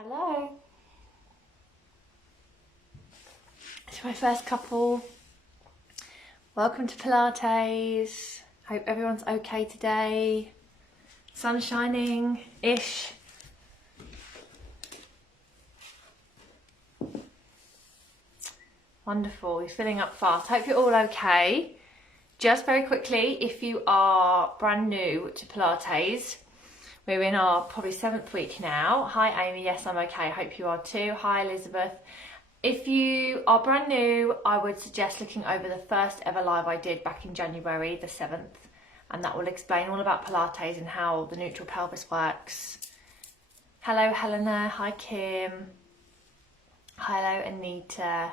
Hello. To my first couple. Welcome to Pilates. Hope everyone's okay today. Sun shining-ish. Wonderful, you're filling up fast. Hope you're all okay. Just very quickly, if you are brand new to Pilates, we're in our probably 7th week now. Hi Amy, yes I'm okay, hope you are too. Hi Elizabeth. If you are brand new, I would suggest looking over the first ever live I did back in January the 7th, and that will explain all about Pilates and how the neutral pelvis works. Hello Helena, hi Kim. Hello Anita.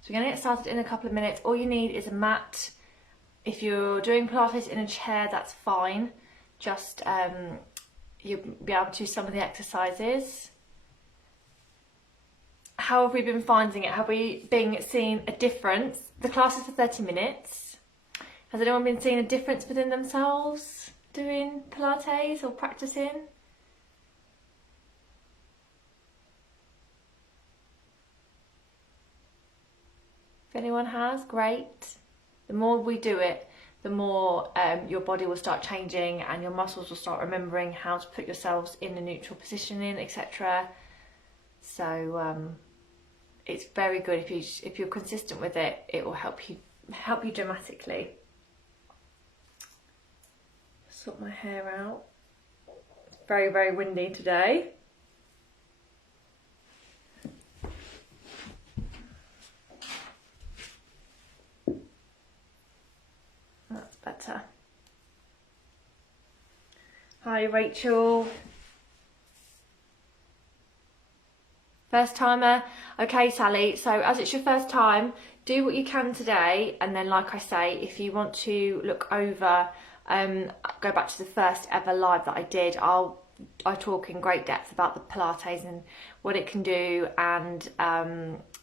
So we're going to get started in a couple of minutes. All you need is a mat. If you're doing Pilates in a chair, that's fine. Just you'll be able to do some of the exercises. How have we been finding it? Have we been seeing a difference? The class is for 30 minutes. Has anyone been seeing a difference within themselves doing Pilates or practicing? If anyone has, great. The more we do it, the more your body will start changing and your muscles will start remembering how to put yourselves in a neutral positioning, etc. So it's very good if you're consistent with it. It will help you dramatically. Sort my hair out. It's very, very windy today. That's better. Hi Rachel. First timer. Okay Sally, so as it's your first time, do what you can today, and then like I say, if you want to look over, go back to the first ever live that I did, I talk in great depth about the Pilates and what it can do, and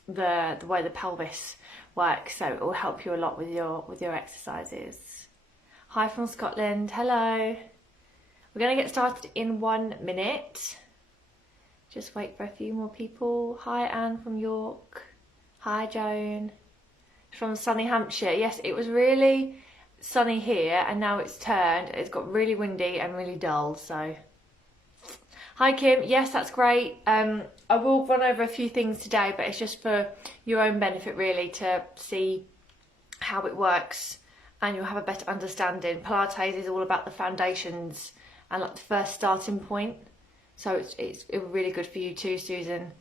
the way the pelvis works, so it will help you a lot with your exercises. Hi from Scotland, hello. We're going to get started in 1 minute. Just wait for a few more people. Hi Anne from York. Hi Joan from sunny Hampshire. Yes, it was really sunny here and now it's turned. It's got really windy and really dull. So, hi Kim. Yes, that's great. I will run over a few things today, but it's just for your own benefit really, to see how it works and you'll have a better understanding. Pilates is all about the foundations and like the first starting point. So it's really good for you too, Susan.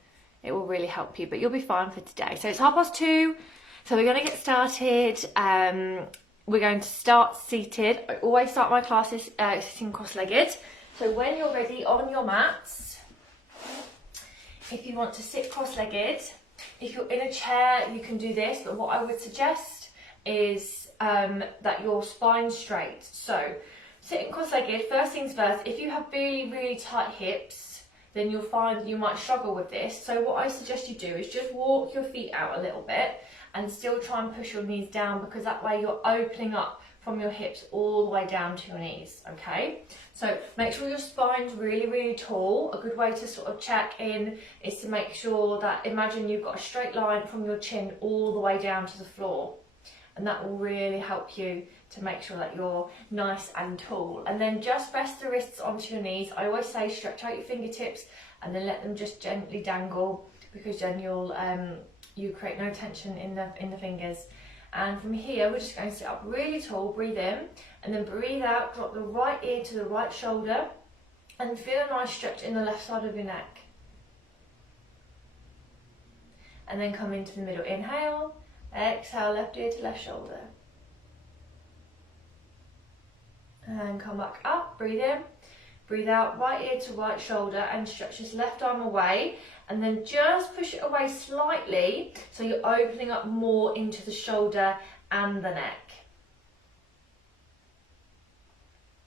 It will really help you, but you'll be fine for today. So it's 2:30, so we're going to get started. We're going to start seated. I always start my classes sitting cross-legged. So when you're ready on your mats, if you want to sit cross-legged, if you're in a chair, you can do this, but what I would suggest is that your spine's straight. So sitting cross-legged, first things first, if you have really, really tight hips, then you'll find you might struggle with this. So what I suggest you do is just walk your feet out a little bit and still try and push your knees down, because that way you're opening up from your hips all the way down to your knees, okay? So make sure your spine's really, really tall. A good way to sort of check in is to make sure that, imagine you've got a straight line from your chin all the way down to the floor. And that will really help you to make sure that you're nice and tall. And then just rest the wrists onto your knees. I always say stretch out your fingertips and then let them just gently dangle, because then you'll you create no tension in the fingers. And from here we're just going to sit up really tall, breathe in, and then breathe out, drop the right ear to the right shoulder, and feel a nice stretch in the left side of your neck. And then come into the middle, inhale. Exhale, left ear to left shoulder. And come back up, breathe in, breathe out, right ear to right shoulder, and stretch this left arm away, and then just push it away slightly so you're opening up more into the shoulder and the neck.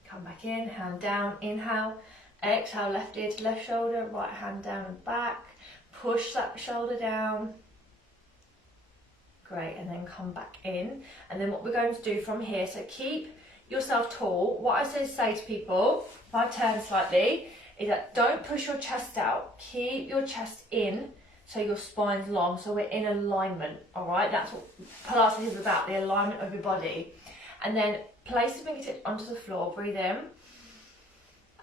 Come back in, hand down, inhale, exhale, left ear to left shoulder, right hand down and back, push that shoulder down. Great, and then come back in. And then what we're going to do from here, so keep yourself tall. What I say to people, if I turn slightly, is that don't push your chest out. Keep your chest in so your spine's long, so we're in alignment, all right? That's what Pilates is about, the alignment of your body. And then place the fingertips onto the floor, breathe in,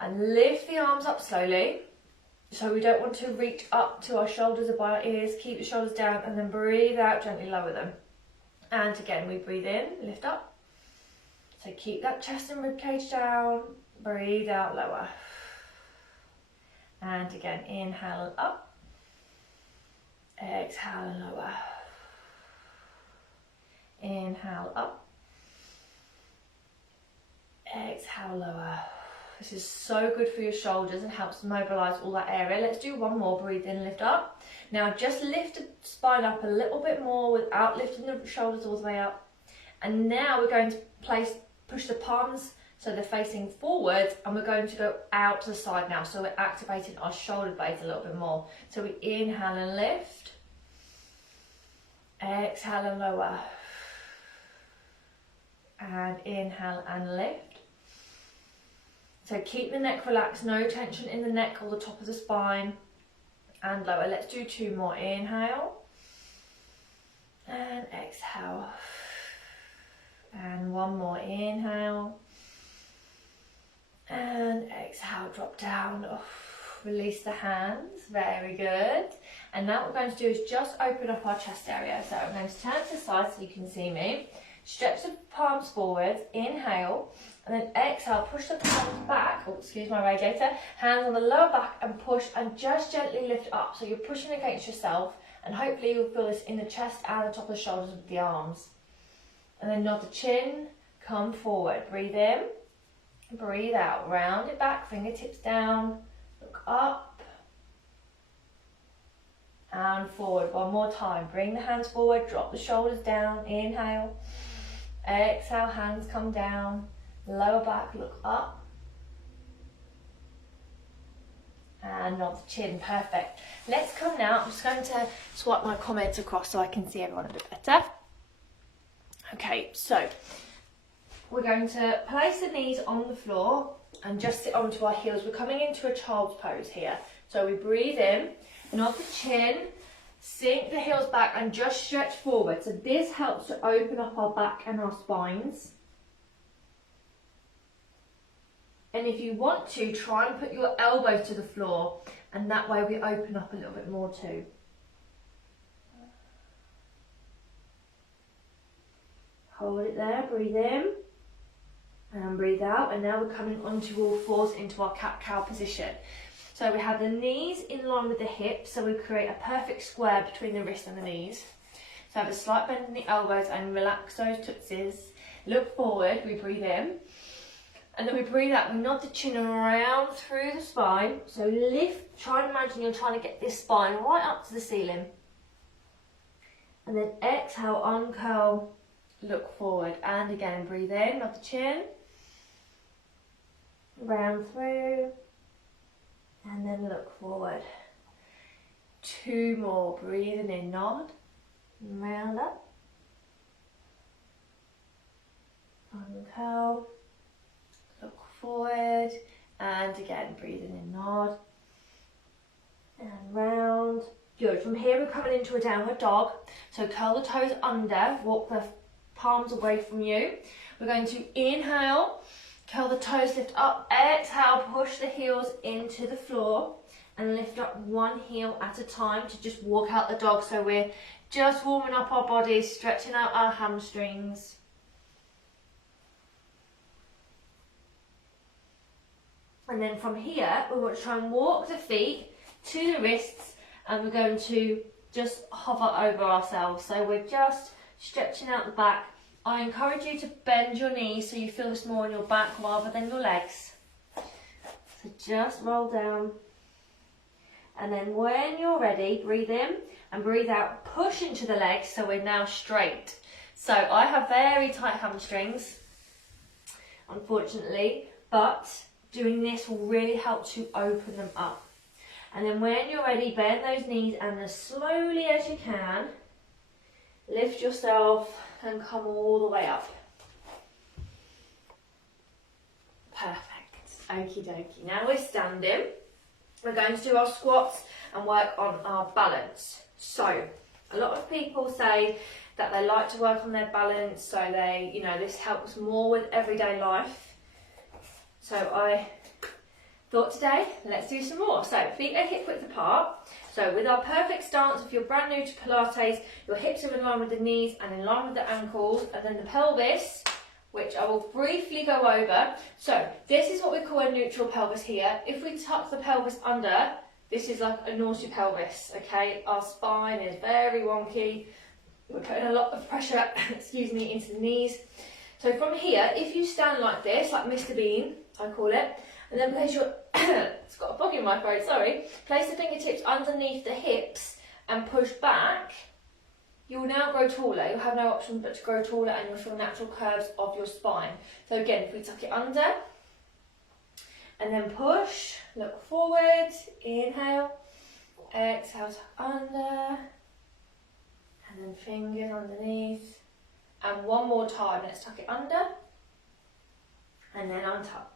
and lift the arms up slowly. So we don't want to reach up to our shoulders or by our ears. Keep the shoulders down and then breathe out, gently lower them. And again, we breathe in, lift up. So keep that chest and ribcage down, breathe out, lower. And again, inhale up, exhale and lower. Inhale up, exhale, lower. This is so good for your shoulders and helps mobilise all that area. Let's do one more, breathe in, lift up. Now just lift the spine up a little bit more without lifting the shoulders all the way up. And now we're going to push the palms so they're facing forwards, and we're going to go out to the side now. So we're activating our shoulder blades a little bit more. So we inhale and lift, exhale and lower, and inhale and lift. So keep the neck relaxed, no tension in the neck or the top of the spine, and lower. Let's do two more. Inhale and exhale, and one more. Inhale and exhale, drop down. Release the hands, very good. And now what we're going to do is just open up our chest area. So I'm going to turn to the side so you can see me. Stretch the palms forward, inhale, and then exhale, push the palms back, excuse my radiator, hands on the lower back and push and just gently lift up. So you're pushing against yourself, and hopefully you'll feel this in the chest and the top of the shoulders with the arms. And then nod the chin, come forward, breathe in, breathe out, round it back, fingertips down, look up and forward. One more time, bring the hands forward, drop the shoulders down, inhale, exhale, hands come down, lower back, look up, and nod the chin, perfect. Let's come now, I'm just going to swipe my comments across so I can see everyone a bit better. Okay, so we're going to place the knees on the floor and just sit onto our heels. We're coming into a child's pose here. So we breathe in, nod the chin, sink the heels back and just stretch forward. So this helps to open up our back and our spines. And if you want to, try and put your elbows to the floor, and that way we open up a little bit more too. Hold it there, breathe in and breathe out. And now we're coming onto all fours into our cat-cow position. So we have the knees in line with the hips, so we create a perfect square between the wrist and the knees. So have a slight bend in the elbows and relax those tootsies. Look forward, we breathe in. And then we breathe out, we nod the chin around through the spine. So lift, try and imagine you're trying to get this spine right up to the ceiling. And then exhale, uncurl, look forward. And again, breathe in, nod the chin, round through. And then look forward. Two more, breathing in, nod, round up, uncurl, look forward, and again, breathing in, nod, and round. Good, from here we're coming into a downward dog. So curl the toes under, walk the palms away from you. We're going to inhale, curl the toes, lift up, exhale, push the heels into the floor and lift up one heel at a time to just walk out the dog. So we're just warming up our bodies, stretching out our hamstrings. And then from here, we want to try and walk the feet to the wrists, and we're going to just hover over ourselves. So we're just stretching out the back. I encourage you to bend your knees so you feel this more on your back rather than your legs. So just roll down. And then when you're ready, breathe in and breathe out. Push into the legs so we're now straight. So I have very tight hamstrings, unfortunately, but doing this will really help to open them up. And then when you're ready, bend those knees and as slowly as you can, lift yourself and come all the way up. Perfect. Okie dokie. Now we're standing. we're going to do our squats and work on our balance. So a lot of people say that they like to work on their balance, so they, you know, this helps more with everyday life. So I thought today, let's do some more. So feet are hip width apart. So with our perfect stance, if you're brand new to Pilates, your hips are in line with the knees and in line with the ankles, and then the pelvis, which I will briefly go over. So this is what we call a neutral pelvis here. If we tuck the pelvis under, this is like a naughty pelvis, okay? Our spine is very wonky. We're putting a lot of pressure, excuse me, into the knees. So from here, if you stand like this, like Mr. Bean, I call it, and then place your, it's got a fog in my throat, sorry. Place the fingertips underneath the hips and push back. You will now grow taller. You'll have no option but to grow taller, and you'll feel natural curves of your spine. So again, if we tuck it under, and then push, look forward, inhale, exhale, tuck under, and then fingers underneath. And one more time, let's tuck it under, and then untuck.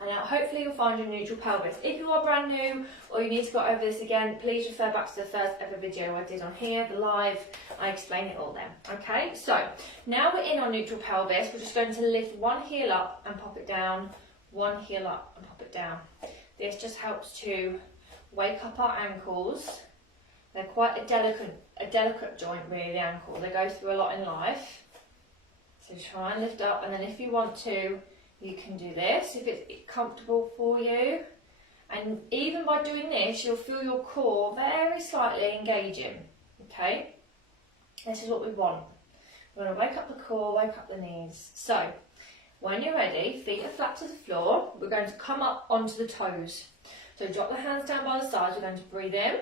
And now hopefully you'll find your neutral pelvis. If you are brand new or you need to go over this again, please refer back to the first ever video I did on here, the live. I explain it all then. Okay, so now we're in our neutral pelvis. We're just going to lift one heel up and pop it down, one heel up and pop it down. This just helps to wake up our ankles. They're quite a delicate joint really, the ankle. They go through a lot in life. So try and lift up, and then if you want to, you can do this if it's comfortable for you. And even by doing this, you'll feel your core very slightly engaging, okay? This is what we want. We want to wake up the core, wake up the knees. So, when you're ready, feet are flat to the floor. We're going to come up onto the toes. So drop the hands down by the sides. We're going to breathe in,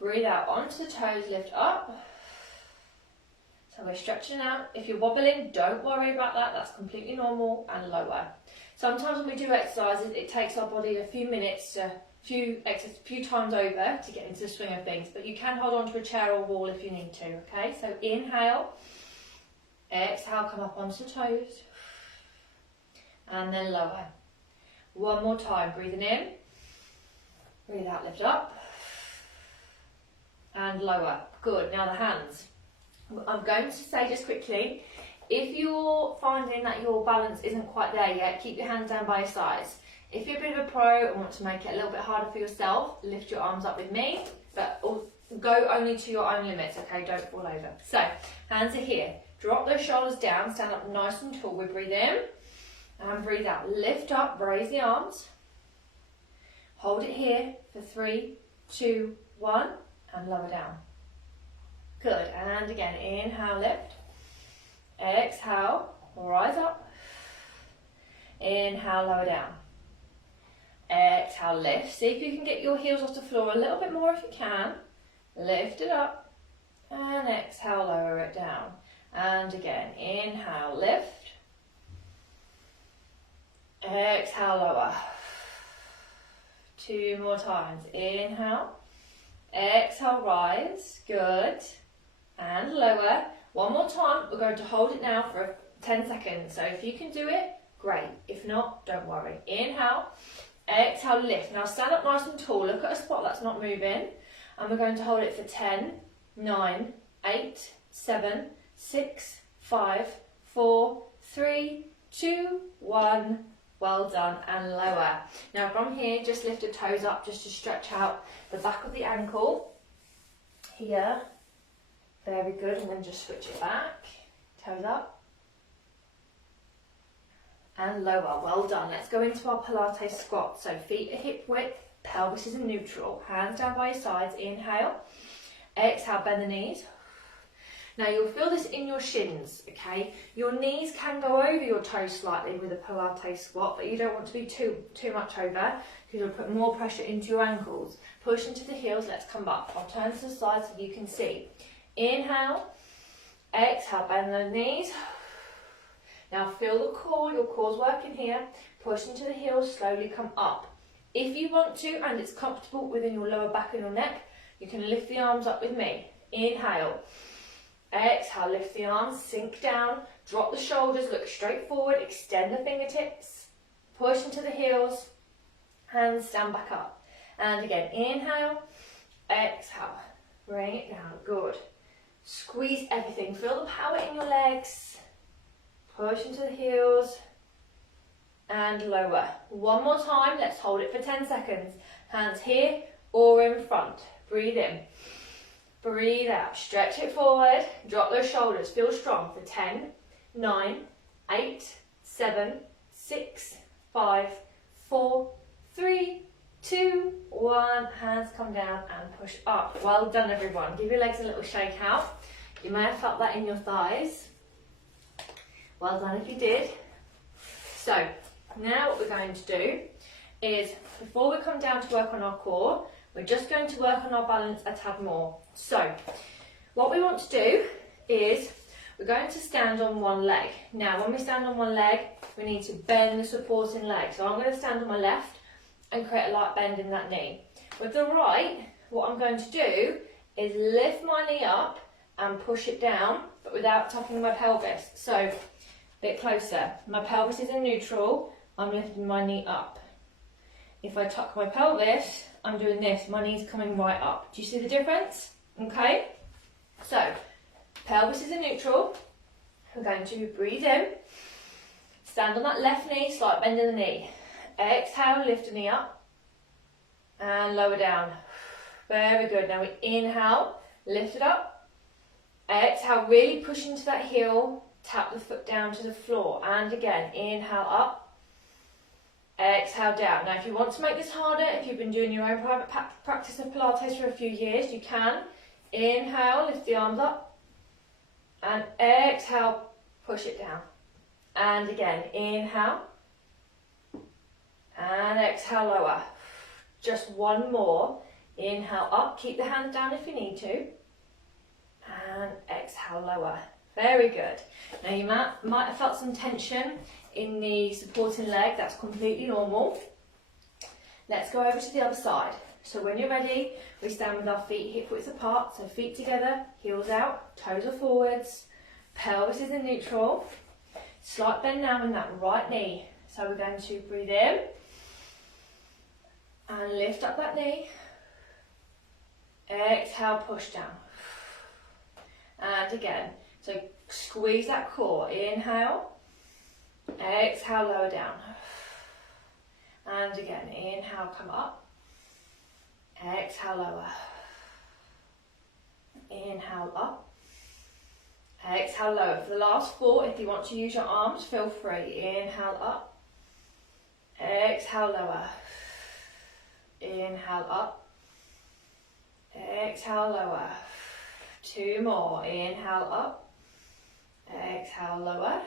breathe out onto the toes, lift up. So we're stretching out. If you're wobbling, don't worry about that. That's completely normal, and lower. Sometimes when we do exercises, it takes our body a few minutes, a few times over to get into the swing of things. But you can hold on to a chair or wall if you need to, okay? So inhale, exhale, come up onto the toes, and then lower. One more time, breathing in, breathe out, lift up, and lower. Good, now the hands. I'm going to say just quickly, if you're finding that your balance isn't quite there yet, keep your hands down by your sides. If you're a bit of a pro and want to make it a little bit harder for yourself, lift your arms up with me, but go only to your own limits, okay? Don't fall over. So, hands are here. Drop those shoulders down, stand up nice and tall. We breathe in and breathe out. Lift up, raise the arms. Hold it here for 3, 2, 1, and lower down. Good, and again, inhale, lift, exhale, rise up, inhale, lower down, exhale, lift. See if you can get your heels off the floor a little bit more if you can, lift it up, and exhale, lower it down, and again, inhale, lift, exhale, lower, 2 more times, inhale, exhale, rise, good. And lower. One more time. We're going to hold it now for 10 seconds. So if you can do it, great. If not, don't worry. Inhale, exhale, lift. Now stand up nice and tall. Look at a spot that's not moving. And we're going to hold it for 10, 9, 8, 7, 6, 5, 4, 3, 2, 1. Well done, and lower. Now from here, just lift your toes up just to stretch out the back of the ankle. Here. Very good, and then just switch it back. Toes up. And lower. Well done. Let's go into our Pilates squat. So feet are hip width, pelvis is in neutral. Hands down by your sides. Inhale. Exhale, bend the knees. Now you'll feel this in your shins, okay? Your knees can go over your toes slightly with a Pilates squat, but you don't want to be too much over, because you'll put more pressure into your ankles. Push into the heels. Let's come back. I'll turn to the side so you can see. Inhale, exhale, bend the knees. Now feel the core, your core's working here. Push into the heels, slowly come up. If you want to, and it's comfortable within your lower back and your neck, you can lift the arms up with me. Inhale, exhale, lift the arms, sink down, drop the shoulders, look straight forward, extend the fingertips, push into the heels, Hands stand back up. And again, inhale, exhale. Bring it down, good. Squeeze everything, feel the power in your legs. Push into the heels. And lower. One more time, let's hold it for 10 seconds. Hands here or in front. Breathe in. Breathe out. Stretch it forward. Drop those shoulders. Feel strong for 10, 9, 8, 7, 6, 5, 4, 3, 2, 1. Hands come down and push up. Well done, everyone. Give your legs a little shake out. You may have felt that in your thighs. Well done if you did. So, now what we're going to do is, before we come down to work on our core, we're just going to work on our balance a tad more. So, what we want to do is, we're going to stand on one leg. Now, when we stand on one leg, we need to bend the supporting leg. So I'm going to stand on my left and create a light bend in that knee. With the right, what I'm going to do is lift my knee up and push it down, but without tucking my pelvis. So, a bit closer. My pelvis is in neutral. I'm lifting my knee up. If I tuck my pelvis, I'm doing this. My knee's coming right up. Do you see the difference? Okay. So, pelvis is in neutral. We're going to breathe in. Stand on that left knee, slight bend in the knee. Exhale, lift the knee up. And lower down. Very good. Now we inhale, lift it up. Exhale, really push into that heel. Tap the foot down to the floor. And again, inhale up. Exhale down. Now if you want to make this harder, if you've been doing your own private practice of Pilates for a few years, you can. Inhale, lift the arms up. And exhale, push it down. And again, inhale. And exhale, lower. Just one more. Inhale up, keep the hands down if you need to. And exhale, lower. Very good. Now you might have felt some tension in the supporting leg. That's completely normal. Let's go over to the other side. So when you're ready, we stand with our feet hip width apart. So feet together, heels out, toes are forwards, pelvis is in neutral. Slight bend now in that right knee. So we're going to breathe in and lift up that knee. Exhale, push down. And again, so squeeze that core. Inhale. Exhale, lower down. And again, inhale, come up. Exhale, lower. Inhale, up. Exhale, lower. For the last 4, if you want to use your arms, feel free. Inhale, up. Exhale, lower. Inhale, up. Exhale, lower. 2 more. Inhale, up. Exhale, lower.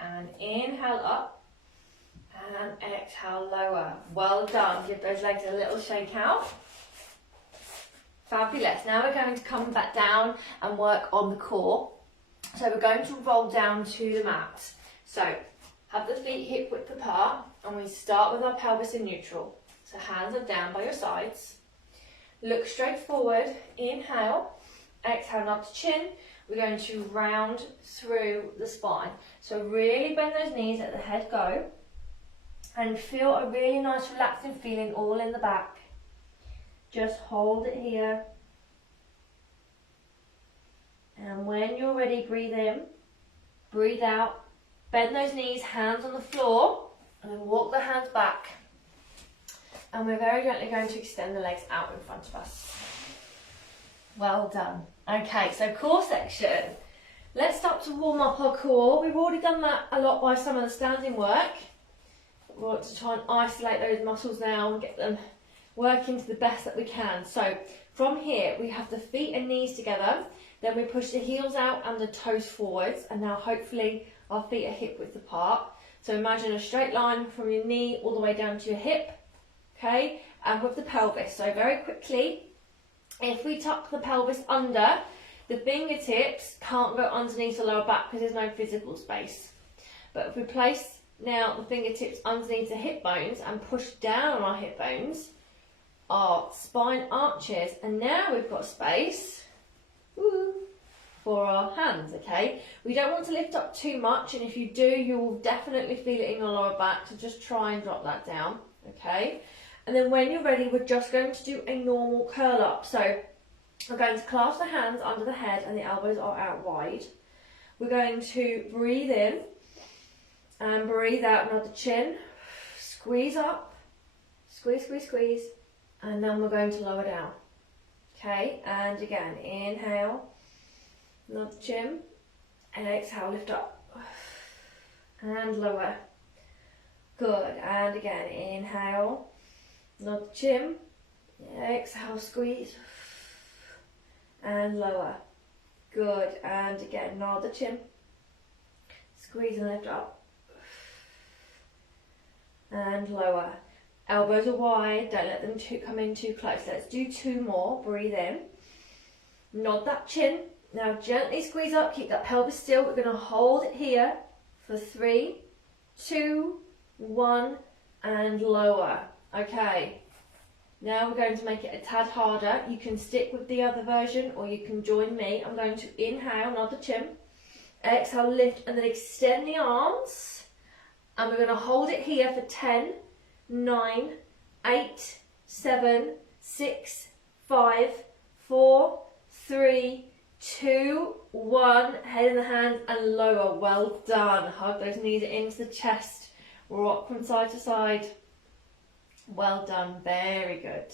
And inhale, up. And exhale, lower. Well done. Give those legs a little shake out. Fabulous. Now we're going to come back down and work on the core. So we're going to roll down to the mat. So have the feet hip width apart, and we start with our pelvis in neutral. So hands are down by your sides. Look straight forward. Inhale. Exhale, nod to chin. We're going to round through the spine. So really bend those knees, let the head go. And feel a really nice relaxing feeling all in the back. Just hold it here. And when you're ready, breathe in, breathe out. Bend those knees, hands on the floor, and then walk the hands back. And we're very gently going to extend the legs out in front of us. Well done. Okay, so core section. Let's start to warm up our core. We've already done that a lot by some of the standing work. We want to try and isolate those muscles now and get them working to the best that we can. So from here, we have the feet and knees together. Then we push the heels out and the toes forwards. And now hopefully our feet are hip width apart. So imagine a straight line from your knee all the way down to your hip. Okay, and with the pelvis. So very quickly, if we tuck the pelvis under, the fingertips can't go underneath the lower back because there's no physical space. But if we place now the fingertips underneath the hip bones and push down on our hip bones, our spine arches, and now we've got space for our hands, okay? We don't want to lift up too much, and if you do, you will definitely feel it in your lower back, so just try and drop that down, okay? And then when you're ready, we're just going to do a normal curl up. So we're going to clasp the hands under the head and the elbows are out wide. We're going to breathe in and breathe out, nod the chin, squeeze up, squeeze, squeeze, squeeze, and then we're going to lower down. Okay, and again, inhale, nod the chin, and exhale, lift up, and lower. Good, and again, inhale, nod the chin, exhale, squeeze, and lower. Good, and again, nod the chin, squeeze and lift up, and lower. Elbows are wide, don't let them come in too close. Let's do 2 more. Breathe in, nod that chin. Now gently squeeze up, keep that pelvis still. We're going to hold it here for 3, 2, 1, and lower. Okay, now we're going to make it a tad harder. You can stick with the other version or you can join me. I'm going to inhale, nod the chin, exhale, lift, and then extend the arms. And we're going to hold it here for 10, 9, 8, 7, 6, 5, 4, 3, 2, 1. Head in the hands and lower. Well done. Hug those knees into the chest. Rock from side to side. Well done. Very good.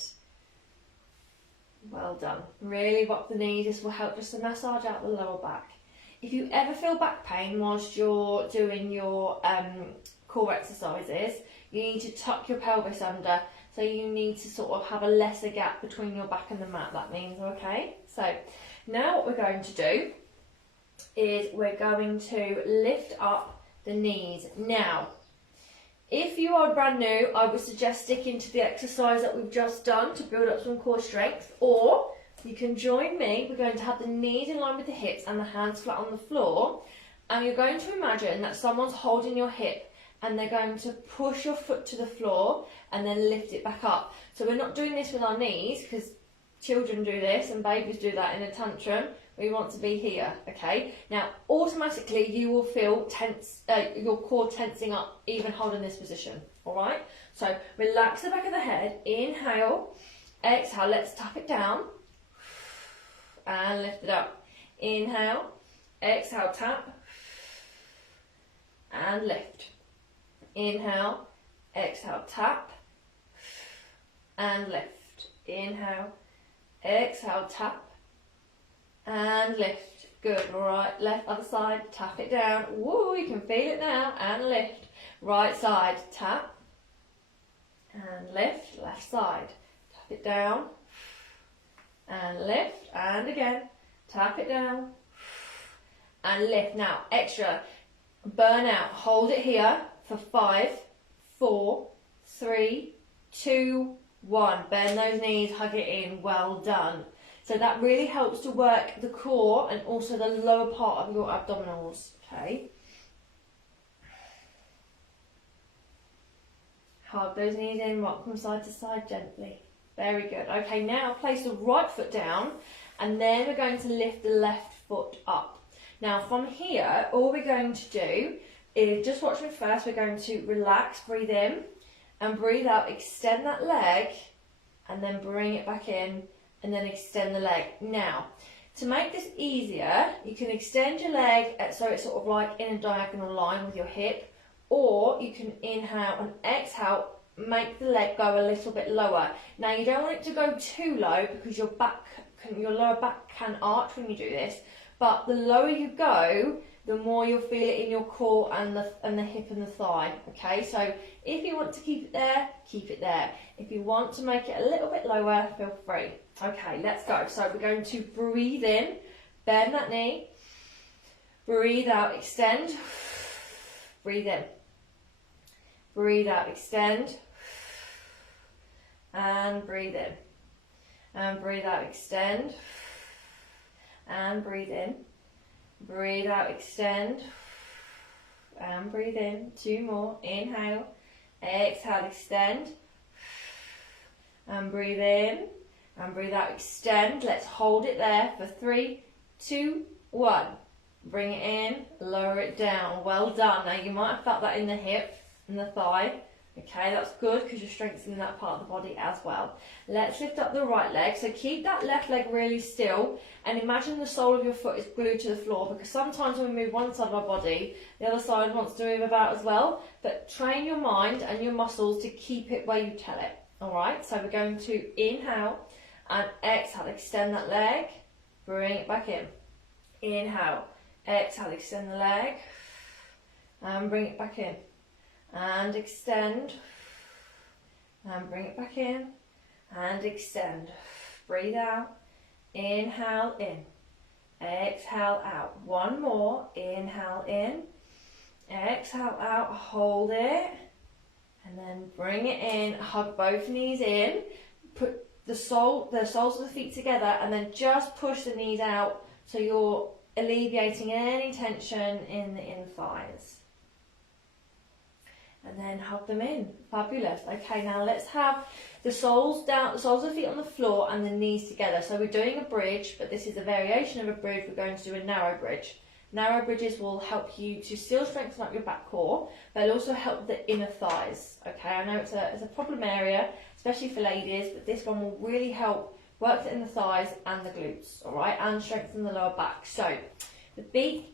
Well done. Really rock the knees. This will help just to massage out the lower back. If you ever feel back pain whilst you're doing your core exercises, you need to tuck your pelvis under, so you need to sort of have a lesser gap between your back and the mat, that means, okay? So now what we're going to do is we're going to lift up the knees. Now, if you are brand new, I would suggest sticking to the exercise that we've just done to build up some core strength, or you can join me. We're going to have the knees in line with the hips and the hands flat on the floor, and you're going to imagine that someone's holding your hip and they're going to push your foot to the floor and then lift it back up. So we're not doing this with our knees, because children do this and babies do that in a tantrum. We want to be here, okay? Now, automatically you will feel tense, your core tensing up even holding this position, all right? So relax the back of the head, inhale, exhale, let's tap it down and lift it up. Inhale, exhale, tap and lift. Inhale, exhale, tap and lift. Inhale, exhale, tap and lift. Good. Right, left, other side, tap it down. Woo, you can feel it now, and lift. Right side, tap and lift. Left side, tap it down and lift, and again, tap it down and lift. Now, extra, burn out, hold it here for 5, 4, 3, 2, 1. Bend those knees, hug it in. Well done. So that really helps to work the core and also the lower part of your abdominals, okay? Hug those knees in, rock from side to side gently. Very good. Okay, now place the right foot down, and then we're going to lift the left foot up. Now from here, all we're going to do is, just watch me first, we're going to relax, breathe in and breathe out, extend that leg and then bring it back in and then extend the leg. Now, to make this easier, you can extend your leg so it's sort of like in a diagonal line with your hip, or you can inhale and exhale, make the leg go a little bit lower. Now you don't want it to go too low because your lower back can arch when you do this, but the lower you go, the more you'll feel it in your core and the hip and the thigh, okay? So if you want to keep it there, keep it there. If you want to make it a little bit lower, feel free. Okay, let's go. So we're going to breathe in, bend that knee, breathe out, extend, breathe in, breathe out, extend, and breathe in, and breathe out, extend, and breathe in. Breathe out, extend, and breathe in. 2 more. Inhale, exhale, extend, and breathe in, and breathe out, extend. Let's hold it there for 3, 2, 1. Bring it in, lower it down. Well done. Now you might have felt that in the hip and the thigh. Okay, that's good because you're strengthening that part of the body as well. Let's lift up the right leg. So keep that left leg really still and imagine the sole of your foot is glued to the floor, because sometimes when we move one side of our body, the other side wants to move about as well. But train your mind and your muscles to keep it where you tell it. All right, so we're going to inhale and exhale, extend that leg, bring it back in. Inhale, exhale, extend the leg and bring it back in. And extend, and bring it back in, and extend. Breathe out, inhale in, exhale out. One more, inhale in, exhale out, hold it, and then bring it in, hug both knees in, put the soles of the feet together, and then just push the knees out so you're alleviating any tension in the inner thighs. And then hug them in. Fabulous. Okay, now let's have the soles down, the soles of the feet on the floor and the knees together. So we're doing a bridge, but this is a variation of a bridge. We're going to do a narrow bridge. Narrow bridges will help you to still strengthen up your back core, but it'll also help the inner thighs. Okay, I know it's a problem area, especially for ladies, but this one will really help work the inner thighs and the glutes, all right, and strengthen the lower back. So the feet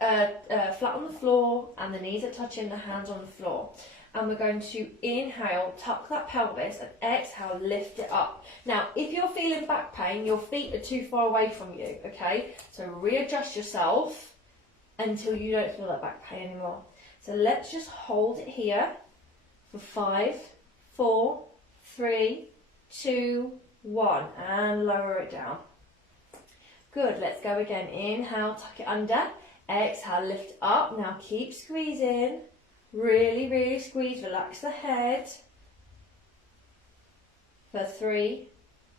flat on the floor and the knees are touching, the hands on the floor, and we're going to inhale, tuck that pelvis, and exhale, lift it up. Now if you're feeling back pain, your feet are too far away from you, okay, so readjust yourself until you don't feel that back pain anymore. So let's just hold it here for 5, 4, 3, 2, 1, and lower it down. Good, let's go again. Inhale, tuck it under. Exhale, lift up. Now keep squeezing. Really, really squeeze. Relax the head. For 3,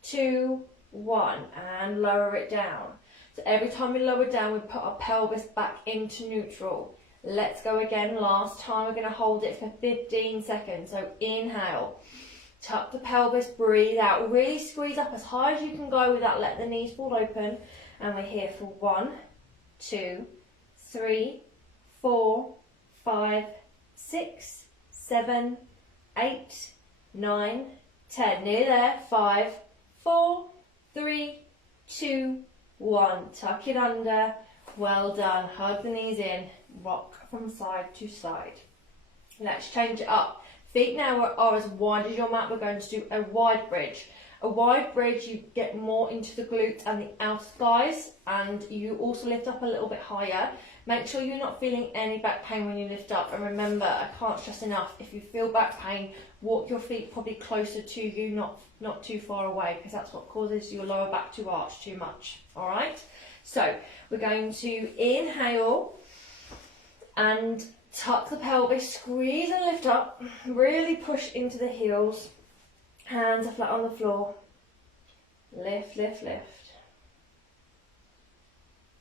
2, 1. And lower it down. So every time we lower down, we put our pelvis back into neutral. Let's go again. Last time, we're going to hold it for 15 seconds. So inhale. Tuck the pelvis. Breathe out. Really squeeze up as high as you can go without letting the knees fall open. And we're here for 1, 2, 3, 4, 5, 6, 7, 8, 9, 10. Near there. 5, 4, 3, 2, 1. Tuck it under. Well done. Hug the knees in. Rock from side to side. Let's change it up. Feet now are as wide as your mat. We're going to do a wide bridge. A wide bridge, you get more into the glutes and the outer thighs, and you also lift up a little bit higher. Make sure you're not feeling any back pain when you lift up, and remember, I can't stress enough, if you feel back pain, walk your feet probably closer to you, not too far away, because that's what causes your lower back to arch too much. All right, so we're going to inhale and tuck the pelvis, squeeze and lift up, really push into the heels. Hands are flat on the floor. Lift, lift, lift.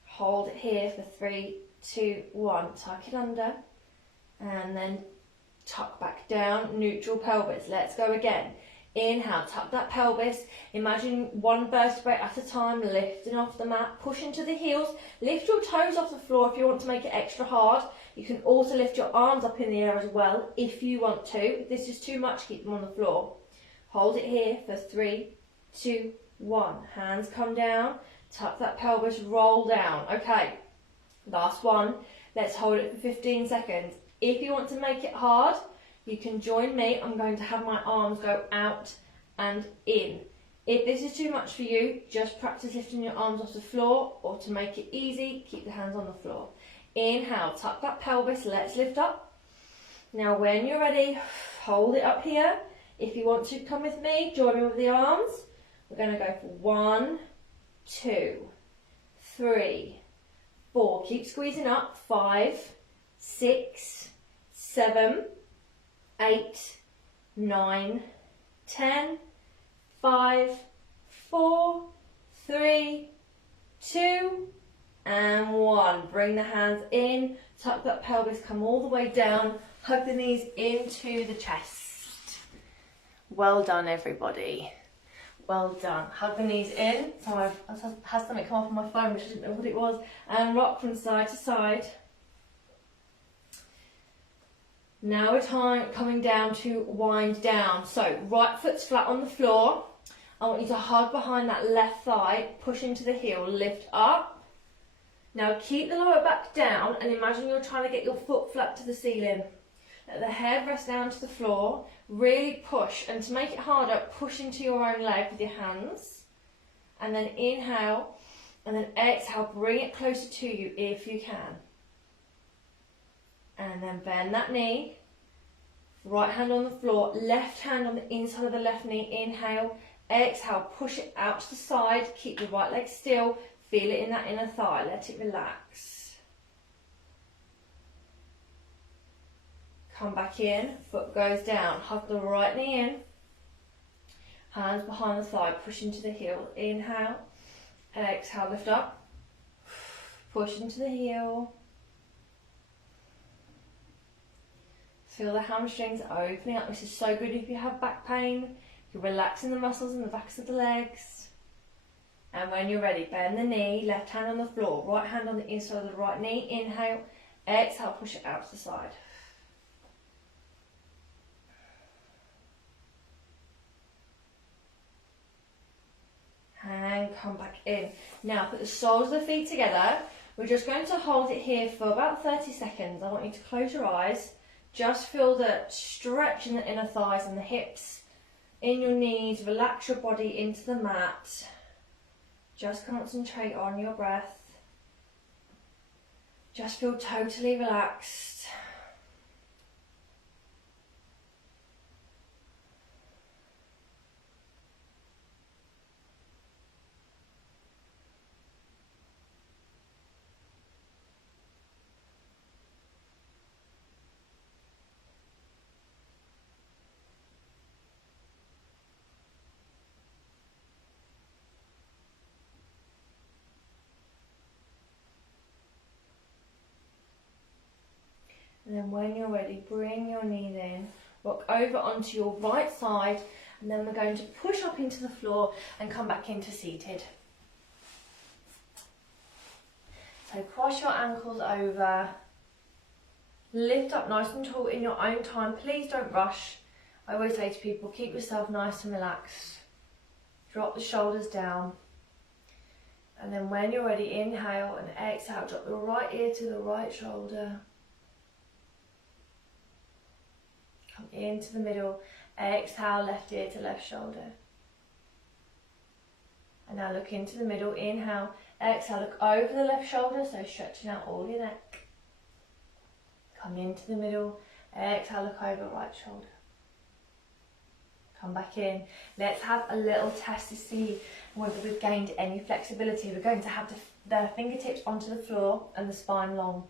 Hold it here for 3, 2, 1. Tuck it under. And then tuck back down. Neutral pelvis. Let's go again. Inhale, tuck that pelvis. Imagine one vertebrae at a time, lifting off the mat. Push into the heels. Lift your toes off the floor if you want to make it extra hard. You can also lift your arms up in the air as well if you want to. If this is too much, keep them on the floor. Hold it here for 3, 2, 1. Hands come down. Tuck that pelvis, roll down. Okay, last one. Let's hold it for 15 seconds. If you want to make it hard, you can join me. I'm going to have my arms go out and in. If this is too much for you, just practice lifting your arms off the floor, or to make it easy, keep the hands on the floor. Inhale, tuck that pelvis. Let's lift up. Now when you're ready, hold it up here. If you want to come with me, join me with the arms. We're going to go for 1, 2, 3, 4. Keep squeezing up. 5, 6, 7, 8, 9, 10, 5, 4, 3, 2, and 1. Bring the hands in, tuck that pelvis, come all the way down, hug the knees into the chest. Well done, everybody. Well done. Hug the knees in. So I had something come off on my phone, which I didn't know what it was. And rock from side to side. Now we're coming down to wind down. So right foot's flat on the floor. I want you to hug behind that left thigh, push into the heel, lift up. Now keep the lower back down and imagine you're trying to get your foot flat to the ceiling. Let the head rest down to the floor, really push, and to make it harder, push into your own leg with your hands. And then inhale, and then exhale, bring it closer to you if you can. And then bend that knee, right hand on the floor, left hand on the inside of the left knee, inhale, exhale, push it out to the side, keep your right leg still, feel it in that inner thigh, let it relax. Come back in, foot goes down, hug the right knee in, hands behind the thigh, push into the heel, inhale, exhale, lift up, push into the heel. Feel the hamstrings opening up. This is so good if you have back pain. You're relaxing the muscles in the backs of the legs. And when you're ready, bend the knee, left hand on the floor, right hand on the inside of the right knee, inhale, exhale, push it out to the side. And come back in. Now put the soles of the feet together. We're just going to hold it here for about 30 seconds. I want you to close your eyes. Just feel the stretch in the inner thighs and the hips, in your knees, relax your body into the mat. Just concentrate on your breath. Just feel totally relaxed. And then when you're ready, bring your knees in, walk over onto your right side, and then we're going to push up into the floor and come back into seated. So cross your ankles over, lift up nice and tall in your own time. Please don't rush. I always say to people, keep yourself nice and relaxed. Drop the shoulders down. And then when you're ready, inhale and exhale, drop the right ear to the right shoulder. Come into the middle, exhale, left ear to left shoulder. And now look into the middle, inhale, exhale, look over the left shoulder, so stretching out all your neck. Come into the middle, exhale, look over right shoulder. Come back in. Let's have a little test to see whether we've gained any flexibility. We're going to have the fingertips onto the floor and the spine long.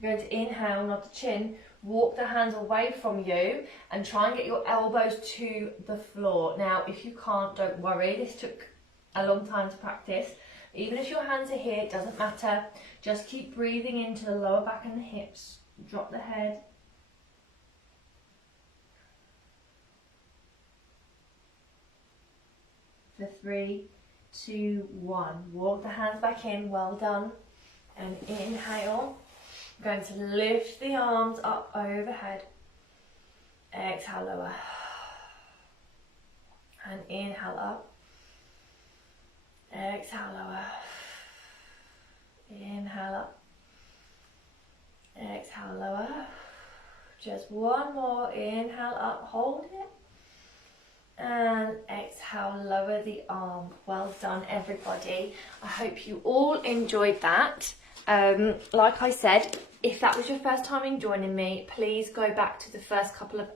We're going to inhale, nod the chin, walk the hands away from you and try and get your elbows to the floor. Now, if you can't, don't worry. This took a long time to practice. Even if your hands are here, it doesn't matter. Just keep breathing into the lower back and the hips. Drop the head. For 3, 2, 1. Walk the hands back in. Well done. And inhale. I'm going to lift the arms up overhead. Exhale, lower. And inhale up. Exhale, lower. Inhale up. Exhale, lower. Just one more. Inhale up. Hold it. And exhale, lower the arm. Well done, everybody. I hope you all enjoyed that. Like I said, if that was your first time in joining me, please go back to the first couple of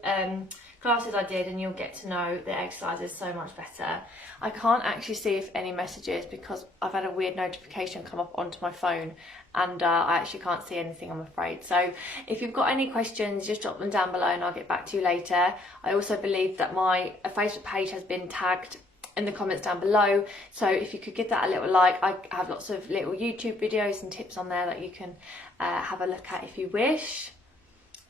classes I did and you'll get to know the exercises so much better. I can't actually see if any messages because I've had a weird notification come up onto my phone and I actually can't see anything, I'm afraid. So if you've got any questions, just drop them down below and I'll get back to you later. I also believe that my Facebook page has been tagged in the comments down below, so if you could give that a little like. I have lots of little YouTube videos and tips on there that you can have a look at if you wish.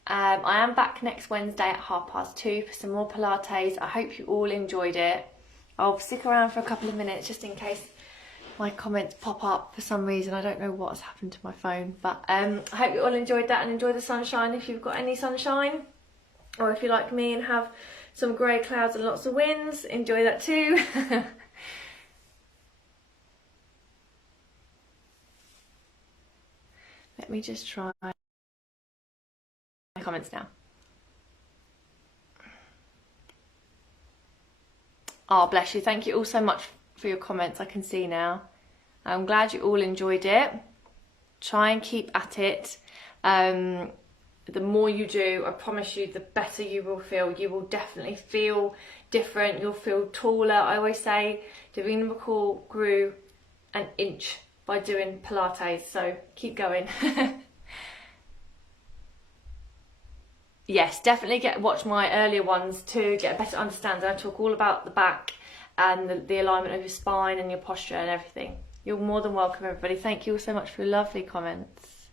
I am back next Wednesday at 2:30 for some more Pilates. I hope you all enjoyed it. I'll stick around for a couple of minutes just in case my comments pop up for some reason. I don't know what has happened to my phone, but I hope you all enjoyed that and enjoy the sunshine if you've got any sunshine. Or if you're like me and have some grey clouds and lots of winds, enjoy that too. Let me just try comments now. Oh, bless you. Thank you all so much for your comments. I can see now. I'm glad you all enjoyed it. Try and keep at it. The more you do, I promise you, the better you will feel. You will definitely feel different. You'll feel taller. I always say Davina McCall grew an inch by doing Pilates, so keep going. Yes, definitely watch my earlier ones to get a better understanding. I talk all about the back and the alignment of your spine and your posture and everything. You're more than welcome, everybody. Thank you all so much for your lovely comments.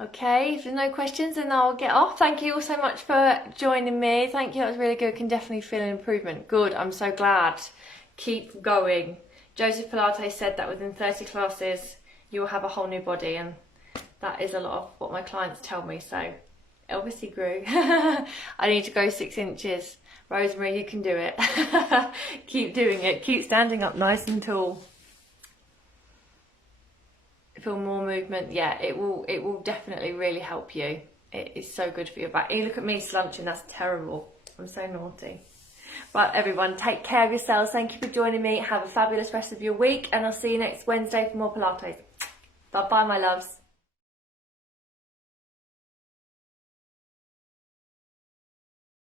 Okay, if there's no questions, then I'll get off. Thank you all so much for joining me. Thank you, that was really good. Can definitely feel an improvement. Good, I'm so glad. Keep going. Joseph Pilates said that within 30 classes, you will have a whole new body, and that is a lot of what my clients tell me, so it obviously grew. I need to go 6 inches. Rosemary, you can do it. Keep doing it. Keep standing up nice and tall. Feel more movement. Yeah, it will definitely really help you. It is so good for your back. You look at me slouching, that's terrible. I'm so naughty. Right, everyone, take care of yourselves. Thank you for joining me. Have a fabulous rest of your week, and I'll see you next Wednesday for more Pilates. Bye bye, my loves.